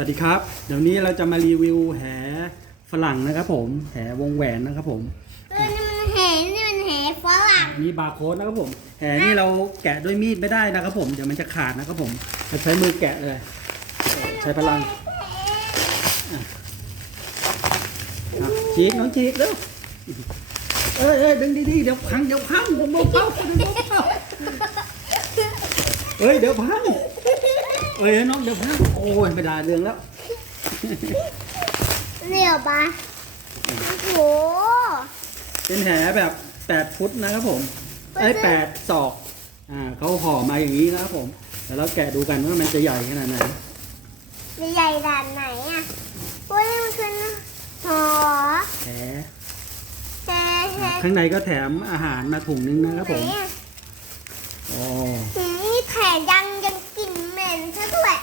วัสดีครับ เดี๋ยวนี้เราจะมารีวิวแหฝรั่งนะครับผมแหวงแหวนนะครับผมเออนี่มันแหนี่มันแหฝรั่งอันนี้บาร์โค้ดนะครับผมแหนี่เราแกะด้วยมีดไม่ได้นะครับผมเดี๋ยวมันจะขาดนะครับผมเราใช้มือแกะเลย ใช้พลังครับจีกน้องจีกเร็วเอ้ยเอ้ยดึงดีๆเดี๋ยวพังเดี๋ยวพังผมบอกเขาผมบอกเขาเอ้ยเดี๋ยวพัง เอ้ยน้องเดี๋ยวพังโอ้ยไม่ได้เรื่องแล้วเรียวปะโอ้โหเป็นแหแบบแปดฟุตนะครับผมไอ้แปดศอกอ่าเขาห่อมาอย่างนี้นะครับผมเดี๋ยวเราแกะดูกันว่ามันจะใหญ่ขนาดไหนมันใหญ่ด่านไหนอะโอ้ยมันคือหอแหแหแหข้างในก็แถมอาหารมาถุงนึงนะครับไหนผมอะโอ้ ซะด้วย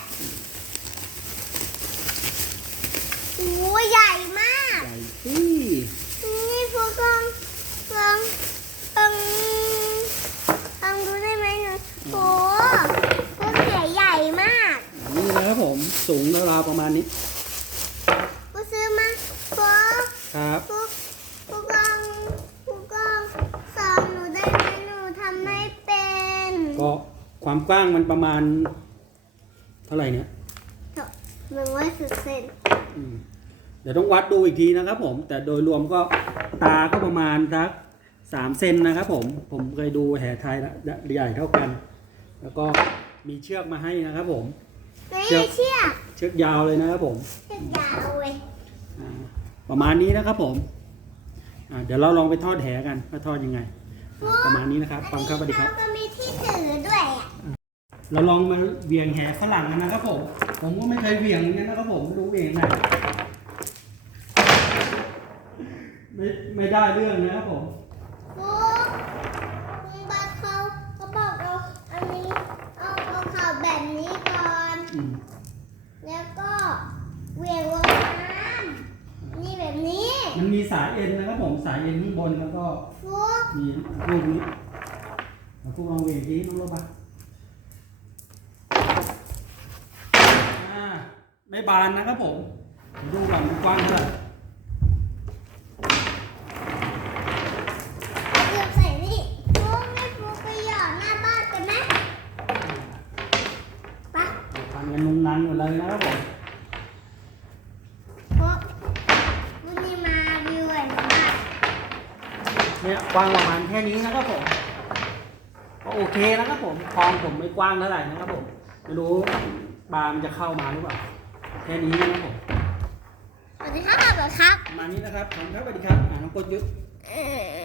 โอ้ยใหญ่มาก ใหญ่ที่นี่พวกลองลองลองลองดูได้ไหมหนูโหพวกแผลใหญ่มาก นี่นะครับผม สูงราวๆประมาณนี้ กูซื้อมาพวกครับ พวกพวกลองพวกลองสอนหนูได้ไหมหนูทำไม่เป็น ก็ความกว้างมันประมาณ เท่าไหร่เนี่ยหนึ่งร้อยสิบเซนอืมเดี๋ยวต้องวัดดูอีกทีนะครับผม แต่โดยรวมก็ตาก็ประมาณสักสามเซนนะครับผม ผมเคยดูแห่ไทยแล้วใหญ่เท่ากัน แล้วก็มีเชือกมาให้นะครับผมนี่เชือกเชือกเชือกยาวเลยนะครับผม เชือกยาวเว้ยอ่าประมาณนี้นะครับผมอ่าเดี๋ยวเราลองไปทอดแหกันว่าทอดยังไงอ่าประมาณนี้นะครับฟังครับสวัสดีครับ มันมีที่ถือด้วยอะ เราลองมาเหวี่ยงแหฝรั่งกันนะครับผม ผมก็ไม่เคยเหวี่ยงเหมือนกันนะครับผมไม่รู้เหวี่ยงไงไม่ไม่ได้เรื่องนะครับผมพวกคุณบาสเขาเขาบอกเอาอันนี้เอาเอาข่าวแบบนี้ก่อนอืมแล้วก็เหวี่ยงลงน้ำนี่แบบนี้มันมีสายเอ็นนะครับผมสายเอ็นข้างบนแล้วก็พวกมีลูกนี้แล้วพวกลองเหวี่ยงทีน้องโรบะอ่า ไม่บานนะครับผมเดี๋ยวดูก่อนมันกว้างเท่าไหร่เกือบใส่นี่พวกไม่พวกไปหยอดหน้าบ้านกันนะไปะทำกันนุ่งนันหมดเลยนะครับผมพวกวันนี้มาวิวแอนด์บ้านเนี่ยกว้างประมาณแค่นี้นะครับผมก็โอเคนะครับผมคลองผมไม่กว้างเท่าไหร่นะครับผมไม่รู้ปลามันจะเข้ามาหรือเปล่า แค่นี้นะครับผมสวัสดีครับแบบครับ ประมาณนี้นะครับขอบคุณครับสวัสดีครับอ่าน้องกดยุทธ เออ